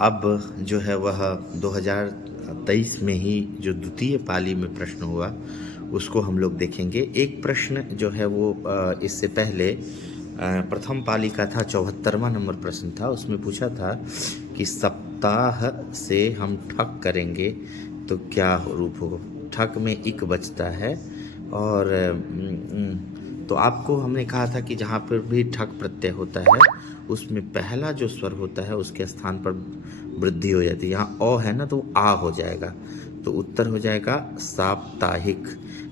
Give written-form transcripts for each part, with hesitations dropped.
अब जो है वह 2023 में ही जो द्वितीय पाली में प्रश्न हुआ उसको हम लोग देखेंगे। एक प्रश्न जो है वो इससे पहले प्रथम पाली का था, 74वां नंबर प्रश्न था। उसमें पूछा था कि सप्ताह से हम ठक करेंगे तो क्या रूप हो। ठक में इक बचता है और तो आपको हमने कहा था कि जहाँ पर भी ठक प्रत्यय होता है उसमें पहला जो स्वर होता है उसके स्थान पर वृद्धि हो जाती है। यहाँ अ है ना तो आ हो जाएगा, तो उत्तर हो जाएगा साप्ताहिक।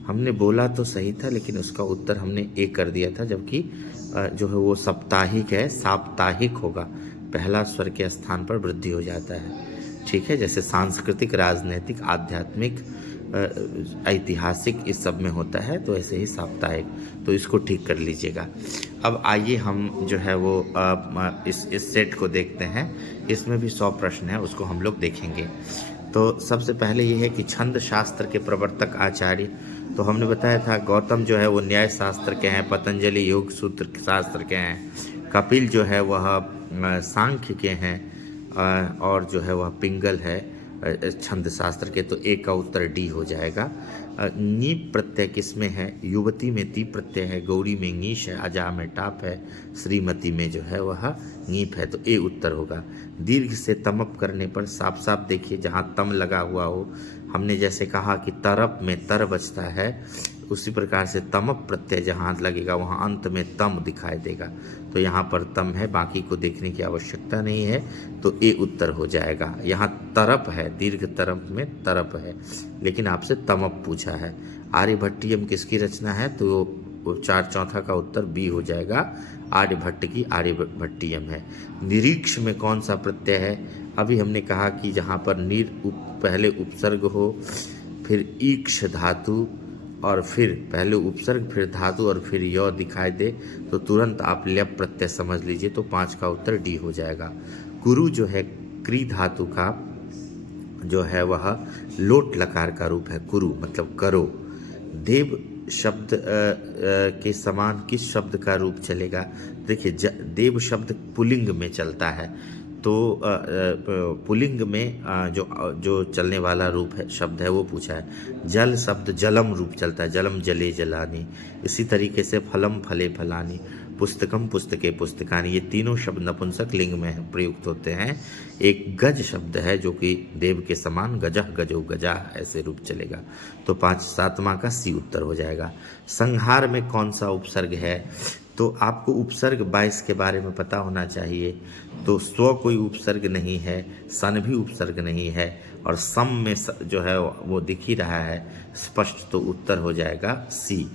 हमने बोला तो सही था लेकिन उसका उत्तर हमने ए कर दिया था, जबकि जो है वो साप्ताहिक है, साप्ताहिक होगा। पहला स्वर के स्थान पर वृद्धि हो जाता है। ठीक है, जैसे सांस्कृतिक, राजनीतिक, आध्यात्मिक, ऐतिहासिक इस सब में होता है, तो ऐसे ही साप्ताहिक। तो इसको ठीक कर लीजिएगा। अब आइए हम जो है वो इस सेट को देखते हैं। इसमें भी 100 प्रश्न है, उसको हम लोग देखेंगे। तो सबसे पहले ये है कि छंद शास्त्र के प्रवर्तक आचार्य, तो हमने बताया था गौतम जो है वो न्याय शास्त्र के हैं, पतंजलि योग सूत्र शास्त्र के हैं, कपिल जो है वह सांख्य के हैं, और जो है वह पिंगल है छंद शास्त्र के। तो ए का उत्तर डी हो जाएगा। नीप प्रत्यय किस में है? युवती में ती प्रत्यय है, गौरी में ङीश है, अजा में टाप है, श्रीमती में जो है वह ङीप है, तो ए उत्तर होगा। दीर्घ से तमप करने पर साफ साफ देखिए जहाँ तम लगा हुआ हो, हमने जैसे कहा कि तरप में तर बचता है, उसी प्रकार से तमप प्रत्यय जहाँ लगेगा वहाँ अंत में तम दिखाई देगा। तो यहाँ पर तम है, बाकी को देखने की आवश्यकता नहीं है, तो ए उत्तर हो जाएगा। यहाँ तरप है, दीर्घ तरप में तरप है, लेकिन आपसे तमप पूछा है। आर्यभट्टियम किसकी रचना है? तो 4/4 का उत्तर बी हो जाएगा, आर्यभट्ट की आर्यभट्टियम है। निरीक्ष में कौन सा प्रत्यय है? अभी हमने कहा कि जहाँ पर पहले उपसर्ग हो, फिर ईक्ष धातु, और फिर पहले उपसर्ग फिर धातु और फिर य दिखाई दे तो तुरंत आप ल्यप प्रत्यय समझ लीजिए, तो 5 का उत्तर डी हो जाएगा। कुरु जो है क्री धातु का जो है वह लोट लकार का रूप है, कुरु मतलब करो। देव शब्द के समान किस शब्द का रूप चलेगा? देखिए देव शब्द पुल्लिंग में चलता है, तो पुल्लिंग में जो चलने वाला रूप है शब्द है वो पूछा है। जल शब्द जलम रूप चलता है, जलम जले जलानी। इसी तरीके से फलम फले फलानी, पुस्तकम पुस्तके पुस्तकानी, ये तीनों शब्द नपुंसक लिंग में प्रयुक्त होते हैं। एक गज शब्द है जो कि देव के समान, गजह गजो गजा ऐसे रूप चलेगा, तो 7वां का सी उत्तर हो जाएगा। संहार में कौन सा उपसर्ग है? तो आपको उपसर्ग 22 के बारे में पता होना चाहिए। तो स्व कोई उपसर्ग नहीं है, सन भी उपसर्ग नहीं है, और सम में जो है वो दिख ही रहा है स्पष्ट, तो उत्तर हो जाएगा सी,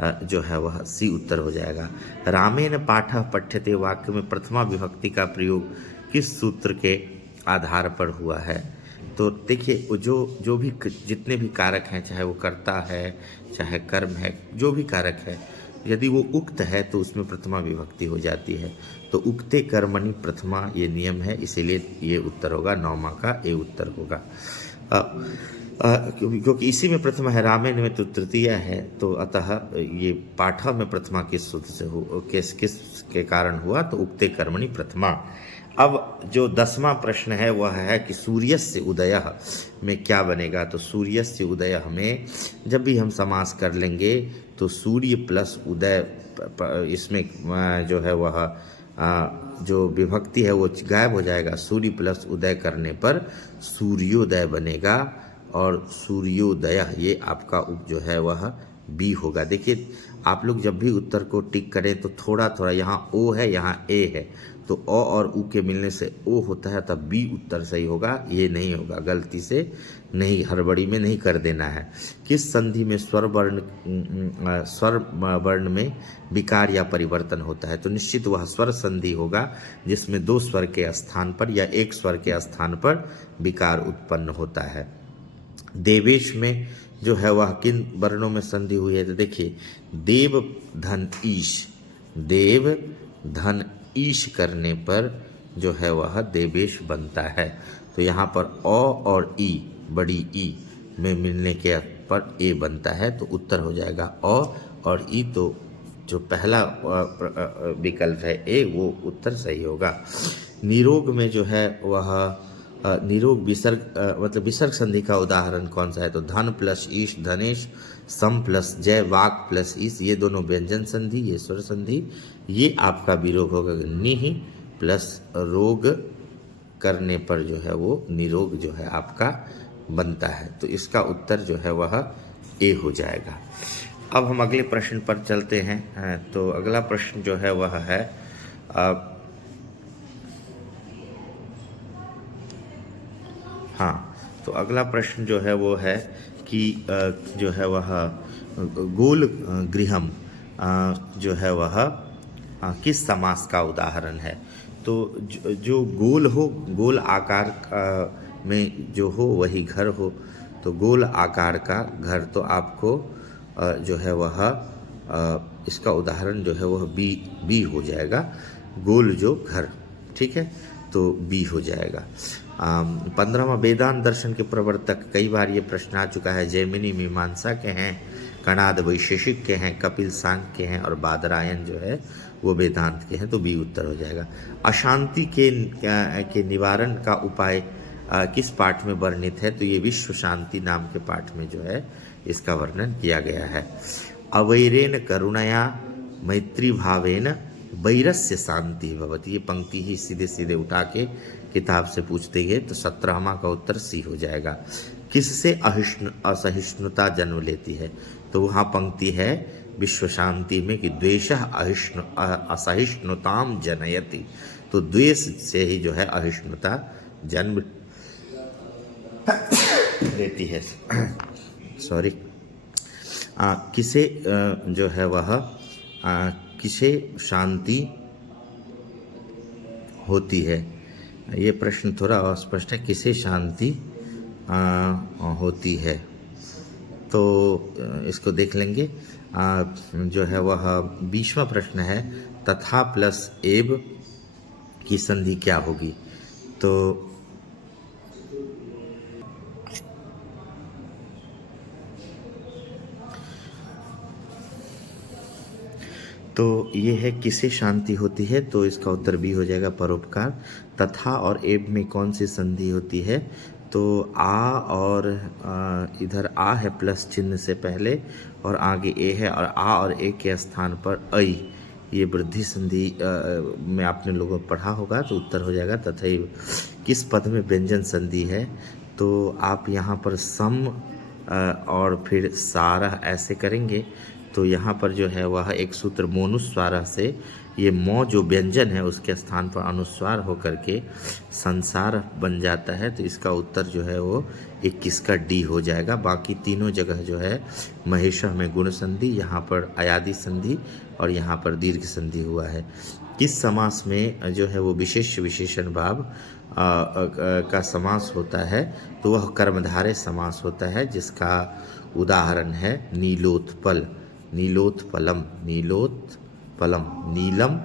जो है वह सी उत्तर हो जाएगा। रामेण पाठः पठ्यते वाक्य में प्रथमा विभक्ति का प्रयोग किस सूत्र के आधार पर हुआ है? तो देखिए जो भी जितने भी कारक हैं, चाहे वो कर्ता है चाहे कर्म है, जो भी कारक है यदि वो उक्त है तो उसमें प्रथमा विभक्ति हो जाती है। तो उक्ते कर्मणि प्रथमा ये नियम है, इसीलिए ये उत्तर होगा, 9वां का ए उत्तर होगा। क्योंकि इसी में प्रथमा है, रामेण में तो तृतीय है, तो अतः ये पाठा में प्रथमा किस सूत्र से हो, किस के कारण हुआ? तो उक्ते कर्मणि प्रथमा। अब जो 10वां प्रश्न है वह है कि सूर्यस्य उदयः में क्या बनेगा? तो सूर्यस्य उदयः में जब भी हम समास कर लेंगे तो सूर्य प्लस उदय, इसमें जो है वह जो विभक्ति है वो गायब हो जाएगा। सूर्य प्लस उदय करने पर सूर्योदय बनेगा, और सूर्योदय ये आपका जो है वह बी होगा। देखिए आप लोग जब भी उत्तर को टिक करें तो थोड़ा थोड़ा, यहाँ ओ है यहाँ ए है, तो अ और उ के मिलने से ओ होता है, तब बी उत्तर सही होगा, ये नहीं होगा। गलती से नहीं, हड़बड़ी में नहीं कर देना है। किस संधि में स्वर वर्ण में विकार या परिवर्तन होता है? तो निश्चित वह स्वर संधि होगा जिसमें 2 स्वर के स्थान पर या 1 स्वर के स्थान पर विकार उत्पन्न होता है। देवेश में जो है वह किन वर्णों में संधि हुई है? तो देखिए देव धन ईश, देव धन ईश करने पर जो है वह देवेश बनता है। तो यहाँ पर अ और ई, बड़ी ई में मिलने के पर ए बनता है, तो उत्तर हो जाएगा अ और ई, तो जो पहला विकल्प है ए वो उत्तर सही होगा। निरोग में जो है वह निरोग विसर्ग मतलब विसर्ग संधि का उदाहरण कौन सा है? तो धन प्लस ईश धनेश, सम प्लस जय, वाक प्लस ईश, ये दोनों व्यंजन संधि, ये स्वर संधि, ये आपका विरोग होगा। निह प्लस रोग करने पर जो है वो निरोग जो है आपका बनता है। तो इसका उत्तर जो है वह ए हो जाएगा। अब हम अगले प्रश्न पर चलते हैं। तो अगला प्रश्न जो है वह है तो अगला प्रश्न जो है वो है कि जो है वह गोल गृहम जो है वह किस समास का उदाहरण है? तो जो गोल हो, गोल आकार में जो हो वही घर हो। तो गोल आकार का घर तो आपको जो है वह इसका उदाहरण जो है वह बी हो जाएगा। गोल जो घर, ठीक है, तो बी हो जाएगा। 15वां वेदांत दर्शन के प्रवर्तक, कई बार ये प्रश्न आ चुका है, जैमिनी मीमांसा के हैं, कणाद वैशेषिक के हैं, कपिल सांख्य के हैं और बादरायन जो है वो वेदांत के हैं। तो बी उत्तर हो जाएगा। अशांति के निवारण का उपाय किस पाठ में वर्णित है? तो ये विश्व शांति नाम के पाठ में जो है इसका वर्णन किया गया है। अवैरेन करुणया मैत्री भावेन वैरस्य शांति भवति, ये पंक्ति ही सीधे सीधे उठा के किताब से पूछते गए तो 17वां का उत्तर सी हो जाएगा। किससे असहिष्णुता जन्म लेती है? तो वहाँ पंक्ति है विश्व शांति में कि द्वेषः असहिष्णुताम जनयति, तो द्वेष से ही जो है अहिष्णुता जन्म लेती है। सॉरी, किसे जो है वह किसे शांति होती है? ये प्रश्न थोड़ा अस्पष्ट है, किसे शांति होती है? तो इसको देख लेंगे। जो है वह 20वां प्रश्न है, तथा प्लस एव की संधि क्या होगी? तो ये है किसे शांति होती है, तो इसका उत्तर बी हो जाएगा, परोपकार। तथा और एब में कौन सी संधि होती है? तो आ और इधर आ है प्लस चिन्ह से पहले और आगे ए है, और आ और ए के स्थान पर ऐ, ये वृद्धि संधि में आपने लोगों को पढ़ा होगा, तो उत्तर हो जाएगा तथैव। किस पद में व्यंजन संधि है? तो आप यहाँ पर सम और फिर सारह ऐसे करेंगे, तो यहाँ पर जो है वह एक सूत्र मोनुस्वार से ये मौ जो व्यंजन है उसके स्थान पर अनुस्वार होकर के संसार बन जाता है। तो इसका उत्तर जो है वो 21 का डी हो जाएगा। बाकी तीनों जगह जो है महेशः में गुण संधि, यहाँ पर अयादि संधि और यहाँ पर दीर्घ संधि हुआ है। किस समास में जो है वो विशेष विशेषण भाव का समास होता है? तो वह कर्मधारय समास होता है, जिसका उदाहरण है नीलोत्पल, नीलोत्पलम, नीलोत्पलम, नीलम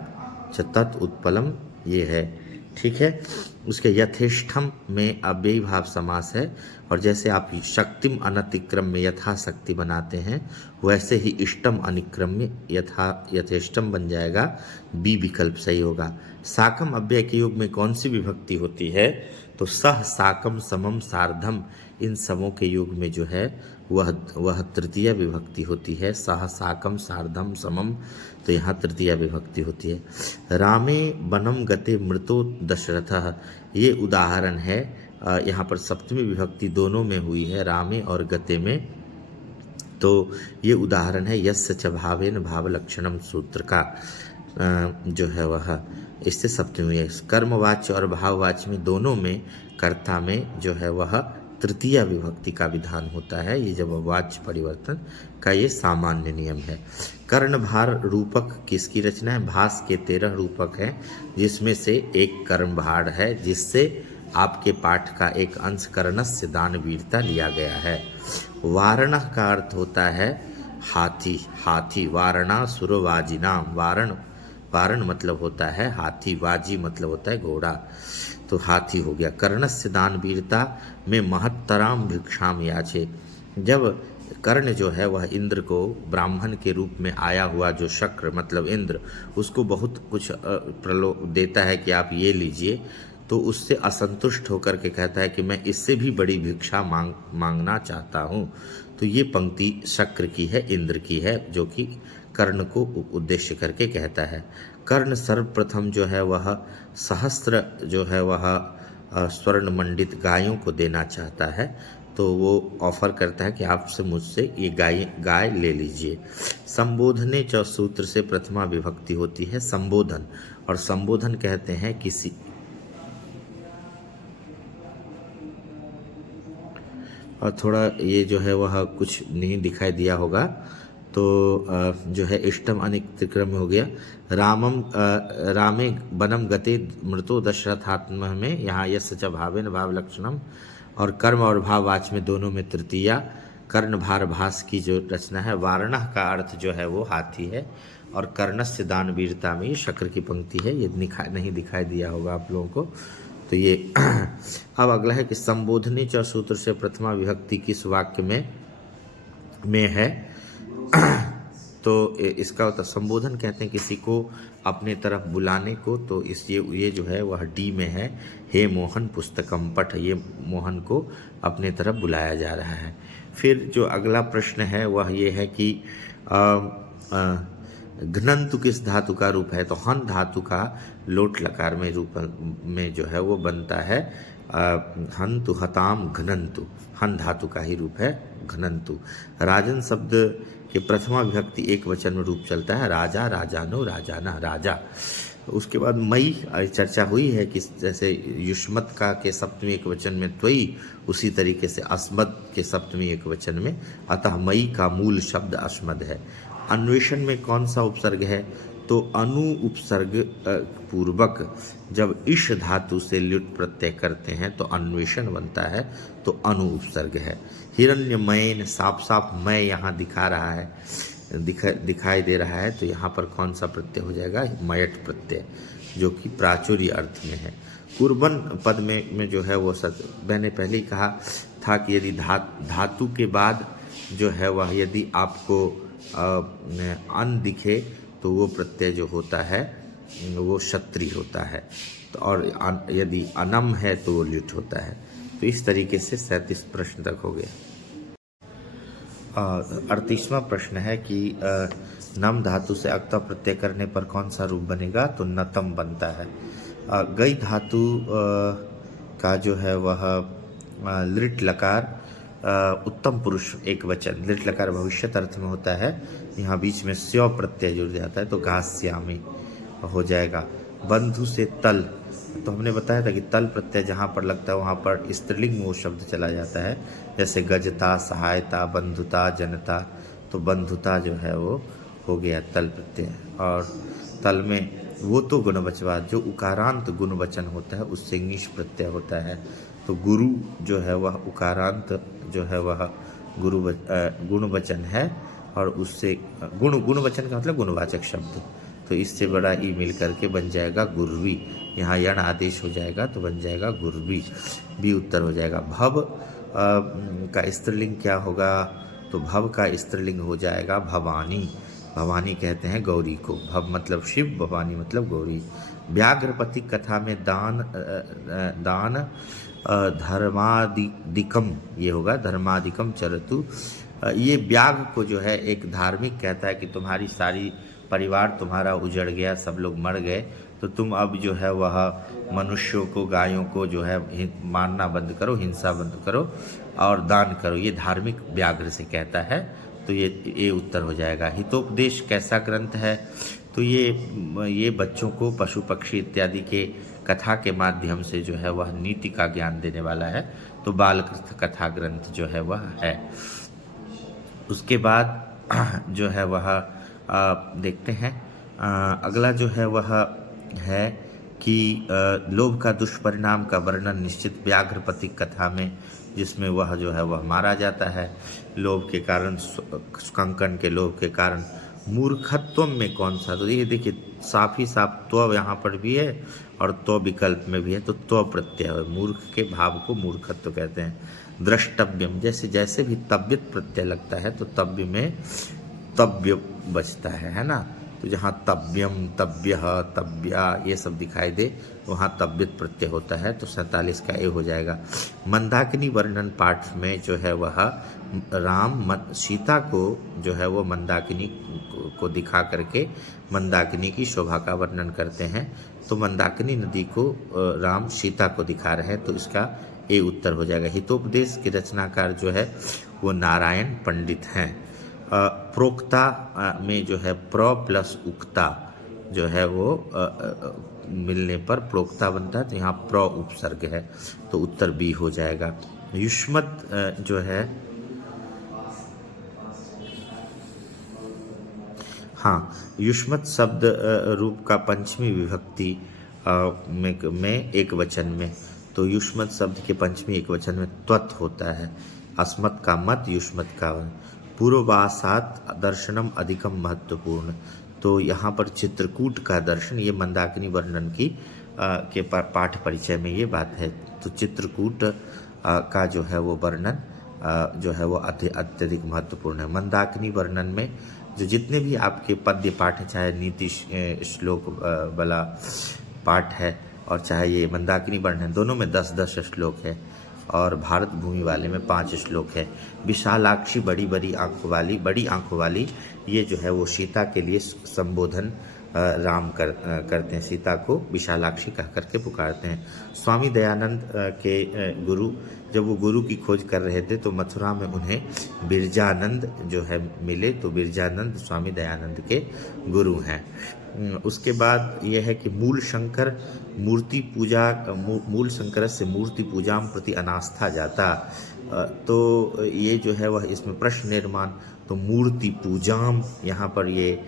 च तत् उत्पलम, ये है, ठीक है। उसके यथेष्टम में अव्ययी भाव समास है, और जैसे आप शक्तिम अनतिक्रम में यथाशक्ति बनाते हैं वैसे ही इष्टम अनिक्रम में यथेष्टम बन जाएगा। बी विकल्प सही होगा। साकम अव्यय के युग में कौन सी विभक्ति होती है? तो सह, साकम, समम, सार्धम, इन समों के युग में जो है वह तृतीय विभक्ति होती है। सह, साकम, सार्धम, समम, तो यहाँ तृतीय विभक्ति होती है। रामे वनम गते मृतो दशरथः, ये उदाहरण है। यहाँ पर सप्तमी विभक्ति दोनों में हुई है, रामे और गते में। तो ये उदाहरण है यस्य च भावेन भाव लक्षणम सूत्र का जो है वह, इससे सप्तमी है। कर्मवाच्य और भाववाच्य में दोनों में कर्ता में जो है वह तृतीय विभक्ति का विधान होता है। ये जब वाच्य परिवर्तन का ये सामान्य नियम है। कर्णभार रूपक किसकी रचना है? भास के 13 रूपक हैं, जिसमें से एक कर्णभार है, जिससे आपके पाठ का एक अंश कर्णस्य दानवीरता लिया गया है। वारणः का अर्थ होता है हाथी, हाथी। वारणासुर वाजिनाम, वारण मतलब होता है हाथी, वाजी मतलब होता है घोड़ा, तो हाथी हो गया। कर्णस्य दानवीरता में महत्तराम भिक्षाम याचे, जब कर्ण जो है वह इंद्र को ब्राह्मण के रूप में आया हुआ जो शक्र मतलब इंद्र उसको बहुत कुछ प्रलोभ देता है कि आप ये लीजिए, तो उससे असंतुष्ट होकर के कहता है कि मैं इससे भी बड़ी भिक्षा मांगना चाहता हूँ। तो ये पंक्ति शक्र की है, इंद्र की है, जो कि कर्ण को उद्देश्य करके कहता है। कर्ण सर्वप्रथम जो है वह सहस्त्र जो है वह स्वर्ण मंडित गायों को देना चाहता है, तो वो ऑफर करता है कि आपसे मुझसे ये गाय ले लीजिए। संबोधने च सूत्र से प्रथमा विभक्ति होती है संबोधन, और संबोधन कहते हैं किसी और थोड़ा ये जो है वह कुछ नहीं दिखाई दिया होगा, तो जो है इष्टम अनिक त्रिक्रम हो गया। रामे बनम गते मृतो दशरथात्म में, यहाँ यश च भावेन भाव लक्षणम, और कर्म और भाववाच में दोनों में तृतीया। कर्ण भार भास की जो रचना है, वारणः का अर्थ जो है वो हाथी है, और कर्णस्य दानवीरता में ये शक्र की पंक्ति है। ये नहीं दिखाई दिया होगा आप लोगों को, तो ये अब अगला है कि संबोधनी च सूत्र से प्रथमा विभक्ति किस वाक्य में है। तो इसका संबोधन कहते हैं किसी को अपने तरफ बुलाने को, तो इस ये जो है वह डी में है। हे मोहन पुस्तकम पठ, ये मोहन को अपने तरफ बुलाया जा रहा है। फिर जो अगला प्रश्न है वह ये है कि घ्नन्तु किस धातु का रूप है, तो हन धातु का लोट लकार में रूप में जो है वो बनता है हन्तु हताम घ्नन्तु, हन धातु का ही रूप है घ्नन्तु। राजन शब्द के प्रथमा विभक्ति एक वचन में रूप चलता है राजा, राजानो, राजाना, राजा। उसके बाद मई चर्चा हुई है कि जैसे युष्मत का के सप्तमी एक वचन में त्वयि, उसी तरीके से अस्मद के सप्तमी एक वचन में, अतः मई का मूल शब्द अस्मद है। अन्वेषण में कौन सा उपसर्ग है, तो अनु उपसर्ग पूर्वक जब इश धातु से ल्युट प्रत्यय करते हैं तो अन्वेषण बनता है, तो अनु उपसर्ग है। हिरण्यमयन साफ साफ मैं यहाँ दिखा रहा है, दिखाई दे रहा है, तो यहाँ पर कौन सा प्रत्यय हो जाएगा, मयट प्रत्यय, जो कि प्राचुर्य अर्थ में है। कुर्बन पद में जो है वो मैंने पहले ही कहा था कि यदि धातु के बाद जो है वह यदि आपको अन दिखे तो वो प्रत्यय जो होता है वो क्षत्रिय होता है, तो और यदि अनम है तो वो ल्युट होता है। तो इस तरीके से 37 प्रश्न तक हो गया। 38वां प्रश्न है कि नम धातु से अक्ता प्रत्यय करने पर कौन सा रूप बनेगा, तो नतम बनता है। गई धातु का जो है वह लिट लकार उत्तम पुरुष एक वचन, लिट लकार भविष्यत अर्थ में होता है, यहाँ बीच में स्यो प्रत्यय जुड़ जाता है, तो घास्यामी हो जाएगा। बंधु से तल, तो हमने बताया था कि तल प्रत्यय जहाँ पर लगता है वहाँ पर स्त्रीलिंग में वो शब्द चला जाता है, जैसे गजता, सहायता, बंधुता, जनता, तो बंधुता जो है वो हो गया तल प्रत्यय। और तल में वो तो गुणवचवाद, जो उकारांत गुणवचन होता है उससे ङीश प्रत्यय होता है, तो गुरु जो है वह उकारांत जो है वह गुणवचन है, और उससे गुणवचन का मतलब गुणवाचक शब्द, तो इससे बड़ा ई मिल करके बन जाएगा गुर्वी। यहाँ यण आदेश हो जाएगा तो बन जाएगा गुर्वी, बी उत्तर हो जाएगा। भव का स्त्रीलिंग क्या होगा, तो भव का स्त्रीलिंग हो जाएगा भवानी, भवानी कहते हैं गौरी को, भव मतलब शिव, भवानी मतलब गौरी। व्याघ्रपति कथा में दान धर्मादिकम, ये होगा धर्मादिकम चरतु। ये व्याघ को जो है एक धार्मिक कहता है कि तुम्हारी सारी परिवार तुम्हारा उजड़ गया, सब लोग मर गए, तो तुम अब जो है वह मनुष्यों को, गायों को जो है मारना बंद करो, हिंसा बंद करो और दान करो, ये धार्मिक व्याघ्र से कहता है, तो ये उत्तर हो जाएगा। हितोपदेश कैसा ग्रंथ है, तो ये बच्चों को पशु पक्षी इत्यादि के कथा के माध्यम से जो है वह नीति का ज्ञान देने वाला है, तो बाल कथा ग्रंथ जो है वह है। उसके बाद जो है वह देखते हैं अगला जो है वह है कि लोभ का दुष्परिणाम का वर्णन निश्चित व्याघ्रपति कथा में, जिसमें वह जो है वह मारा जाता है लोभ के कारण, कंकन के लोभ के कारण। मूर्खत्व में कौन सा, तो ये देखिए साफ ही साफ त्व यहाँ पर भी है और त्व विकल्प में भी है, तो त्व प्रत्यय है, मूर्ख के भाव को मूर्खत्व कहते हैं। द्रष्टव्यम, जैसे जैसे भी तव्यत प्रत्यय लगता है तो तव्य में तव्य बचता है ना। तो जहाँ तव्यम, तव्यः, तव्या ये सब दिखाई दे तो वहाँ तव्यत प्रत्यय होता है, तो 47 का ए हो जाएगा। मंदाकिनी वर्णन पाठ में जो है वह राम सीता को जो है वो मंदाकिनी को दिखा करके मंदाकिनी की शोभा का वर्णन करते हैं। तो मंदाकिनी नदी को राम सीता को दिखा रहे हैं, तो इसका ए उत्तर हो जाएगा। हितोपदेश के रचनाकार जो है वो नारायण पंडित हैं। प्रोक्ता में जो है प्र प्लस उक्ता जो है वो मिलने पर प्रोक्ता बनता है, तो यहाँ प्र उपसर्ग है, तो उत्तर बी हो जाएगा। युष्मत जो है, हाँ, युष्मत शब्द रूप का पंचमी विभक्ति में एक वचन में, तो युष्मत शब्द के पंचमी एक वचन में त्वत् होता है। अस्मत् का मत, युष्मत का पूर्ववासात दर्शनम अधिकम महत्वपूर्ण, तो यहाँ पर चित्रकूट का दर्शन, ये मंदाकिनी वर्णन की के पाठ परिचय में ये बात है। तो चित्रकूट का जो है वो वर्णन जो है वो अत्यधिक महत्वपूर्ण है। मंदाकिनी वर्णन में जो जितने भी आपके पद्य पाठ हैं, चाहे नीति श्लोक वाला पाठ है और चाहे ये मंदाकिनी वर्णन, दोनों में 10-10 श्लोक है, और भारत भूमि वाले में 5 श्लोक है। विशालाक्षी बड़ी आंखों वाली ये जो है वो सीता के लिए संबोधन राम करते हैं, सीता को विशालाक्षी कह करके पुकारते हैं। स्वामी दयानंद के गुरु, जब वो गुरु की खोज कर रहे थे तो मथुरा में उन्हें बिरजानंद जो है मिले, तो बिरजानंद स्वामी दयानंद के गुरु हैं। उसके बाद यह है कि मूल शंकर से मूर्ति पूजा प्रति अनास्था जाता, तो ये जो है वह इसमें प्रश्न निर्माण, तो मूर्ति पूजाम यहाँ पर ये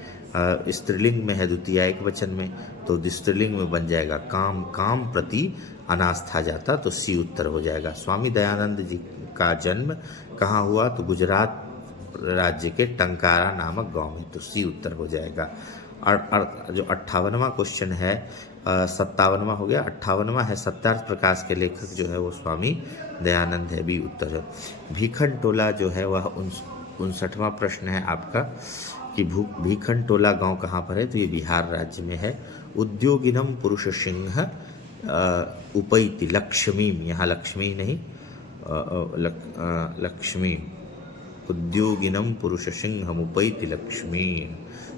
स्त्रीलिंग में है, द्वितीय एक वचन में, तो स्त्रीलिंग में बन जाएगा काम प्रति अनास्था जाता, तो सी उत्तर हो जाएगा। स्वामी दयानंद जी का जन्म कहाँ हुआ, तो गुजरात राज्य के टंकारा नामक गांव में, तो सी उत्तर हो जाएगा। और जो 58वां क्वेश्चन है, 57वां हो गया, 58वां है सत्यार्थ प्रकाश के लेखक जो है वो स्वामी दयानंद है, भी उत्तर है। भीखन टोला जो है वह 59वां प्रश्न है आपका कि भीखन टोला गांव कहाँ पर है, तो ये बिहार राज्य में है। उद्योगिनम पुरुष सिंह उपैति लक्ष्मीम, यहाँ लक्ष्मी नहीं लक्ष्मी, उद्योगिनम पुरुष सिंह उपैति लक्ष्मी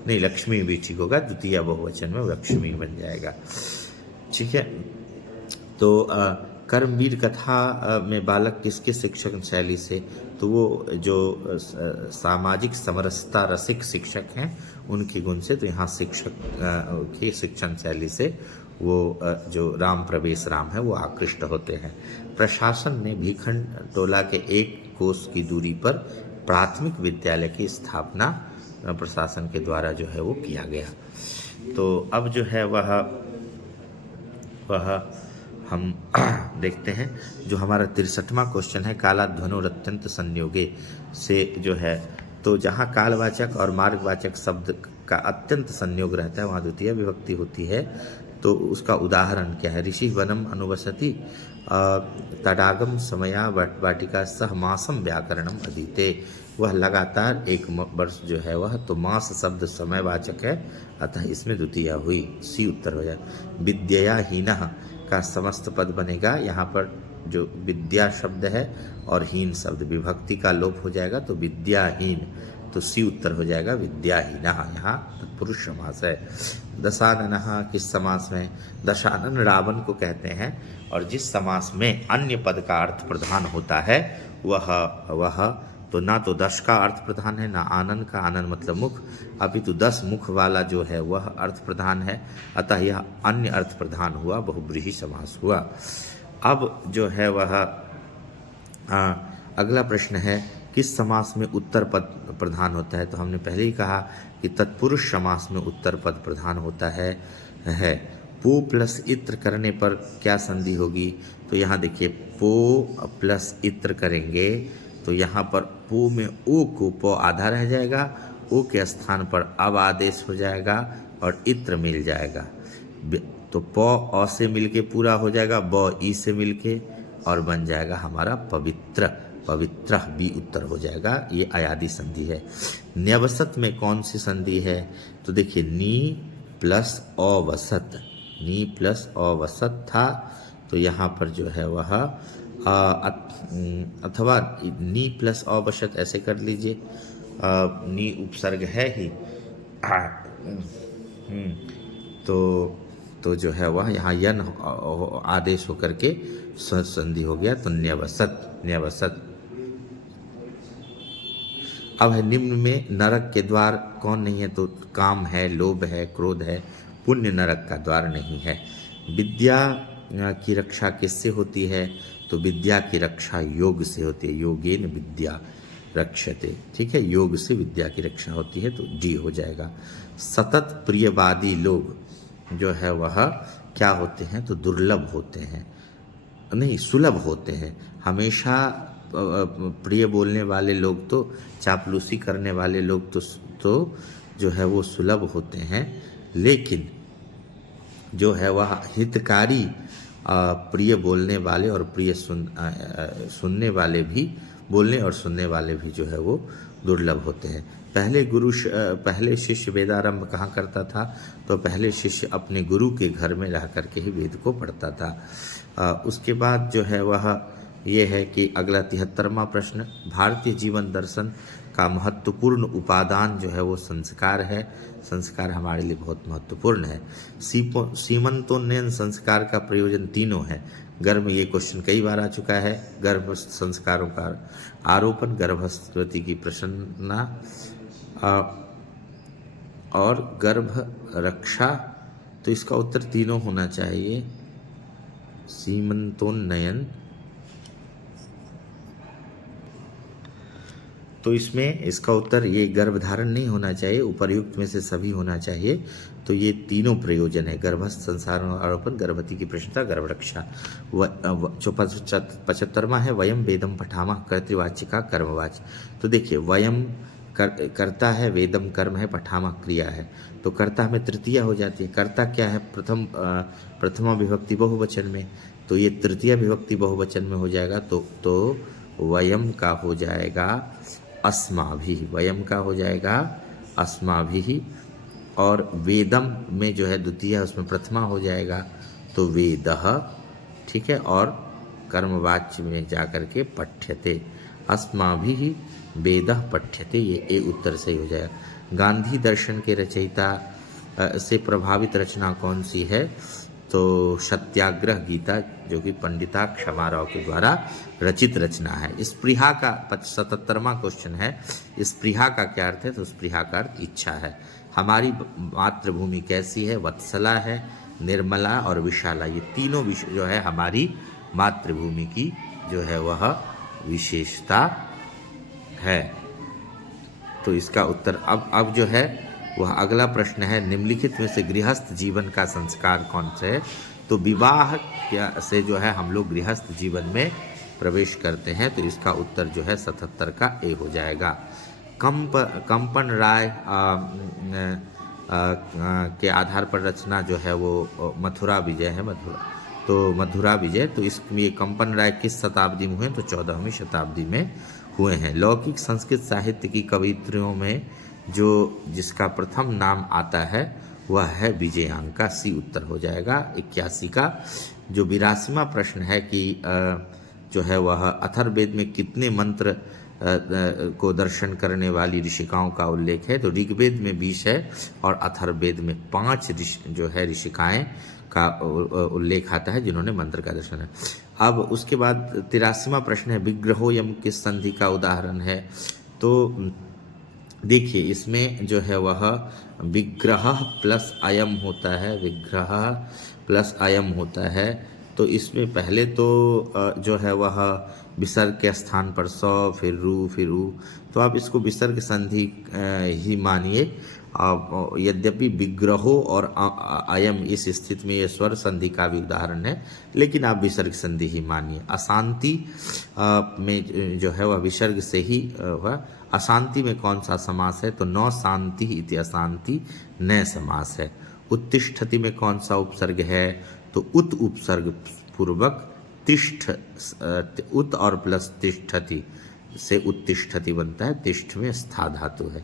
नहीं, लक्ष्मी भी ठीक होगा, द्वितीय बहुवचन में लक्ष्मी बन जाएगा। ठीक है, तो कर्मवीर कथा में बालक किसके शिक्षण शैली से, तो वो जो सामाजिक समरसता रसिक शिक्षक हैं उनके गुण से, तो यहाँ शिक्षक की शिक्षण शैली से वो जो राम प्रवेश राम है वो आकृष्ट होते हैं। प्रशासन ने भीखन टोला के 1 कोस की दूरी पर प्राथमिक विद्यालय की स्थापना प्रशासन के द्वारा जो है वो किया गया। तो अब जो है वह हम देखते हैं जो हमारा 63वां क्वेश्चन है, काला ध्वनुरत्यंत संयोगे से जो है, तो जहाँ कालवाचक और मार्गवाचक शब्द का अत्यंत संयोग रहता है वहाँ द्वितीय विभक्ति होती है, तो उसका उदाहरण क्या है। ऋषि वनम अनुवसति तडागम समया वाटिका सह मासम व्याकरणम अधीते, वह लगातार 1 वर्ष जो है वह, तो मास शब्द समयवाचक है, अतः इसमें द्वितीय हुई, सी उत्तर हो जाए। विद्या हीनः का समस्त पद बनेगा, यहाँ पर जो विद्या शब्द है और हीन शब्द विभक्ति का लोप हो जाएगा, तो विद्याहीन, तो सी उत्तर हो जाएगा विद्याहीनः, यहाँ तत्पुरुष समास है। दशाननः किस समास में, दशानन रावण को कहते हैं, और जिस समास में अन्य पद का अर्थ प्रधान होता है वह तो ना तो दश का अर्थ प्रधान है, ना आनन का, आनन मतलब मुख, अपितु 10 मुख वाला जो है वह अर्थ प्रधान है, अतः यह अन्य अर्थ प्रधान हुआ, बहुब्रीहि समास हुआ। अब जो है वह अगला प्रश्न है, किस समास में उत्तर पद प्रधान होता है, तो हमने पहले ही कहा कि तत्पुरुष समास में उत्तर पद प्रधान होता है। पो प्लस इत्र करने पर क्या संधि होगी, तो यहाँ देखिए पो प्लस इत्र करेंगे तो यहाँ पर पो में ओ को प आधा रह जाएगा, ओ के स्थान पर अब आदेश हो जाएगा और इत्र मिल जाएगा, तो प अ से मिलके पूरा हो जाएगा, ब ई से मिलके, और बन जाएगा हमारा पवित्र। पवित्र भी उत्तर हो जाएगा, ये अयादि संधि है। न्यवसत में कौन सी संधि है? तो देखिए नी प्लस अवसत, नी प्लस अवसत था, तो यहाँ पर जो है वह अथवा नी प्लस अवसत ऐसे कर लीजिए, नी उपसर्ग है ही, तो जो है वह यहाँ यन आदेश होकर के संधि हो गया, तो न्यवसत, न्यवसत। अब है निम्न में नरक के द्वार कौन नहीं है? तो काम है, लोभ है, क्रोध है, पुण्य नरक का द्वार नहीं है। विद्या की रक्षा किससे होती है? तो विद्या की रक्षा योग से होती है, योगेन विद्या रक्षते, ठीक है, योग से विद्या की रक्षा होती है, तो डी हो जाएगा। सतत प्रियवादी लोग जो है वह क्या होते हैं? तो दुर्लभ होते हैं, नहीं सुलभ होते हैं। हमेशा प्रिय बोलने वाले लोग तो, चापलूसी करने वाले लोग तो जो है वो सुलभ होते हैं, लेकिन जो है वह हितकारी प्रिय बोलने वाले और प्रिय सुनने वाले भी, बोलने और सुनने वाले भी जो है वो दुर्लभ होते हैं। पहले शिष्य वेदारंभ कहाँ करता था? तो पहले शिष्य अपने गुरु के घर में रह करके ही वेद को पढ़ता था। उसके बाद जो है वह ये है कि अगला 73वां प्रश्न, भारतीय जीवन दर्शन का महत्वपूर्ण उपादान जो है वो संस्कार है। संस्कार हमारे लिए बहुत महत्वपूर्ण है। सीमंतोन्नयन संस्कार का प्रयोजन तीनों है। गर्भ, ये क्वेश्चन कई बार आ चुका है। गर्भ संस्कारों का आरोपण, गर्भवती की प्रसन्ना और गर्भ रक्षा, तो इसका उत्तर तीनों होना चाहिए। सीमंतोन्नयन, तो इसमें इसका उत्तर ये गर्भधारण नहीं होना चाहिए, उपर्युक्त में से सभी होना चाहिए। तो ये तीनों प्रयोजन है, गर्भस्थ संसार आरोपण, गर्भवती की प्रश्नता, गर्भरक्षा। 75वां है वयम वेदम पठामः, कर्तृवाच्य का कर्मवाच्य। तो देखिए वयम कर्ता है, वेदम कर्म है, पठामः क्रिया है, तो कर्ता में तृतीया हो जाती है। कर्ता क्या है? प्रथमा विभक्ति बहुवचन में, तो ये तृतीय विभक्ति बहुवचन में हो जाएगा, तो वयम का हो जाएगा अस्माभिः, वयम का हो जाएगा अस्माभिः। और वेदम में जो है द्वितीय है, उसमें प्रथमा हो जाएगा, तो वेदः, ठीक है, और कर्मवाच्य में जाकर के पठ्यते, अस्माभिः वेदः पठ्यते, ये ए उत्तर सही हो जाएगा। गांधी दर्शन के रचयिता से प्रभावित रचना कौन सी है? तो सत्याग्रह गीता, जो कि पंडिता क्षमाराव के द्वारा रचित रचना है। स्पृहा का 77वां क्वेश्चन है, स्पृहा का क्या अर्थ है? तो स्पृहा का अर्थ इच्छा है। हमारी मातृभूमि कैसी है? वत्सला है, निर्मला और विशाला, ये तीनों जो है हमारी मातृभूमि की जो है वह विशेषता है। तो इसका उत्तर अब जो है वह अगला प्रश्न है, निम्नलिखित में से गृहस्थ जीवन का संस्कार कौन से है? तो विवाह से जो है हम लोग गृहस्थ जीवन में प्रवेश करते हैं, तो इसका उत्तर जो है 77 का ए हो जाएगा। कंपन राय के आधार पर रचना जो है वो मथुरा विजय है, मथुरा विजय। तो इसमें ये कंपन राय किस शताब्दी में हुए? तो 14वीं शताब्दी में हुए हैं। लौकिक संस्कृत साहित्य की कवित्रियों में जिसका प्रथम नाम आता है वह है विजयांका, सी उत्तर हो जाएगा 81 का। जो 82वां प्रश्न है कि जो है वह अथर्ववेद में कितने मंत्र को दर्शन करने वाली ऋषिकाओं का उल्लेख है? तो ऋग्वेद में 20 है और अथर्ववेद में 5 जो है ऋषिकाएं का उल्लेख आता है जिन्होंने मंत्र का दर्शन है। अब उसके बाद 83वां प्रश्न है, विग्रहोयम किस संधि का उदाहरण है? तो देखिए इसमें जो है वह विग्रह प्लस अयम होता है, विग्रह प्लस अयम होता है। तो इसमें पहले तो जो है वह विसर्ग के स्थान पर सौ, फिर रू, फिर ऊ, तो आप इसको विसर्ग संधि ही मानिए। यद्यपि विग्रहो और अयम इस स्थिति में ये स्वर संधि का भी उदाहरण है, लेकिन आप विसर्ग संधि ही मानिए। अशांति में जो है वह विसर्ग से ही वह। अशांति में कौन सा समास है? तो न शांति इति अशांति न समास है। उत्तिष्ठति में कौन सा उपसर्ग है? तो उत उपसर्ग पूर्वक तिष्ठ, उत और प्लस तिष्ठति से उत्तिष्ठति बनता है, तिष्ठ में स्था धातु है।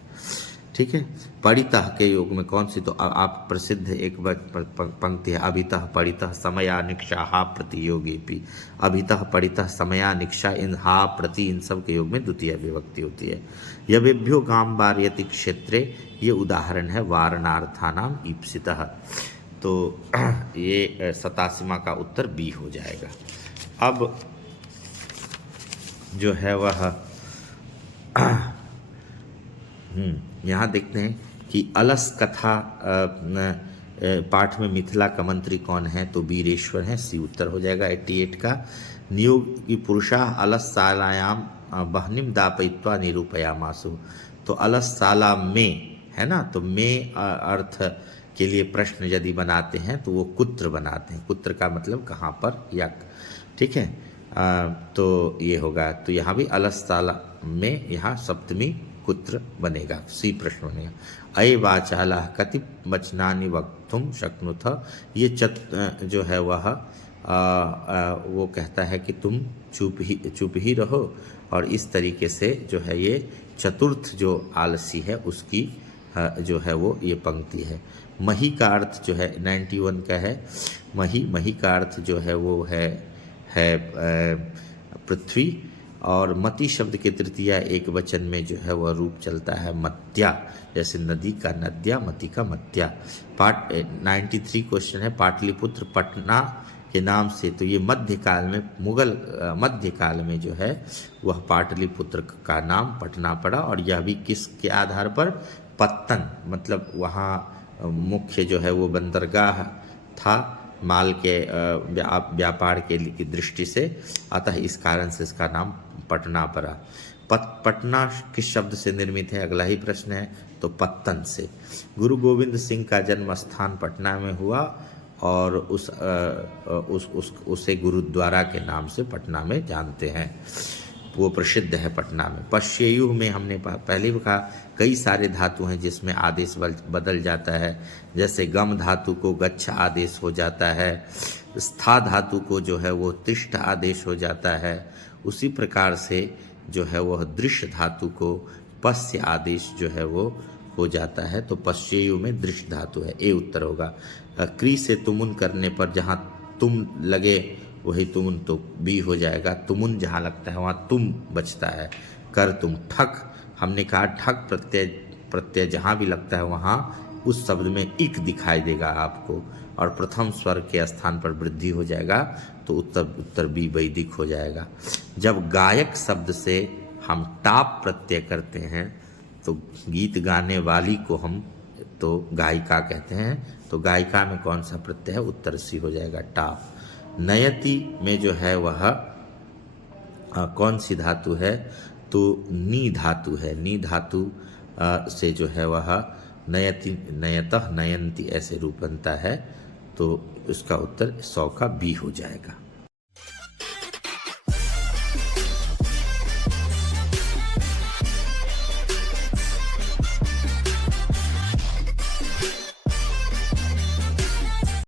ठीक है। परितः के योग में कौन सी, तो आप प्रसिद्ध एक पंक्ति है, अभितः परितः समयानिक्षा हा प्रति योगेपि। अभितः परितः समयानिक्षा, इन हा प्रति इन सब के योग में द्वितीय विभक्ति होती है। यवेभ्यो गाम वारयति क्षेत्रे, ये उदाहरण है वारणार्थानाम ईप्सितः। तो ये 87वां का उत्तर बी हो जाएगा। अब जो है वह यहाँ देखते हैं कि अलस कथा पाठ में मिथिला का मंत्री कौन है, तो वीरेश्वर है, सी उत्तर हो जाएगा 88 का। नियोग की पुरुषा अलस सालायाम बहनिम दापयित्वा निरूपयामासु, तो अलस साला में है ना, तो में अर्थ के लिए प्रश्न यदि बनाते हैं तो वो कुत्र बनाते हैं, कुत्र का मतलब कहाँ पर या, ठीक है। तो ये होगा, तो यहाँ भी अलस साला में यहाँ सप्तमी कुत्र बनेगा, सी प्रश्न बनेगा। अय वाचाला कति वचनानि वक्तुम शक्नुथ, ये जो है वह वो कहता है कि तुम चुप ही रहो, और इस तरीके से जो है ये चतुर्थ जो आलसी है उसकी जो है वो ये पंक्ति है। मही का अर्थ जो है 91 का है, मही का अर्थ जो है वो है पृथ्वी, और मति शब्द के तृतीया एक वचन में जो है वह रूप चलता है मत्या, जैसे नदी का नद्या, मति का मत्या। 93 क्वेश्चन है, पाटलिपुत्र पटना के नाम से, तो ये मध्यकाल में मुगल मध्यकाल में जो है वह पाटलिपुत्र का नाम पटना पड़ा, और यह भी किसके आधार पर, पत्तन, मतलब वहाँ मुख्य जो है वो बंदरगाह था माल के व्यापार के दृष्टि से, अतः इस कारण से इसका नाम पटना पड़ा। पटना किस शब्द से निर्मित है, अगला ही प्रश्न है, तो पत्तन से। गुरु गोविंद सिंह का जन्म स्थान पटना में हुआ, और उसे गुरुद्वारा के नाम से पटना में जानते हैं, वो प्रसिद्ध है पटना में। पश्येयु में हमने पहले भी कहा कई सारे धातु हैं जिसमें आदेश बदल जाता है, जैसे गम धातु को गच्छ आदेश हो जाता है, स्था धातु को जो है वो तिष्ठ आदेश हो जाता है, उसी प्रकार से जो है वह दृश्य धातु को पश्य आदेश जो है वो हो जाता है। तो पश्येयु में दृश्य धातु है, ए उत्तर होगा। क्री से तुमुन करने पर जहाँ तुम लगे वही तुमुन, तो बी हो जाएगा। तुमुन जहाँ लगता है वहाँ तुम बचता है, कर तुम। ठक, हमने कहा ठक प्रत्यय जहाँ भी लगता है वहाँ उस शब्द में इक दिखाई देगा आपको, और प्रथम स्वर के स्थान पर वृद्धि हो जाएगा, तो उत्तर बी वैदिक हो जाएगा। जब गायक शब्द से हम टाप प्रत्यय करते हैं तो गीत गाने वाली को हम तो गायिका कहते हैं, तो गायिका में कौन सा प्रत्यय है, उत्तर सी हो जाएगा टाप। नयति में जो है वह कौन सी धातु है, तो नी धातु है, नी धातु से जो है वह नयति, नयतः, नयंती ऐसे रूप बनता है, तो इसका उत्तर 100 का बी हो जाएगा।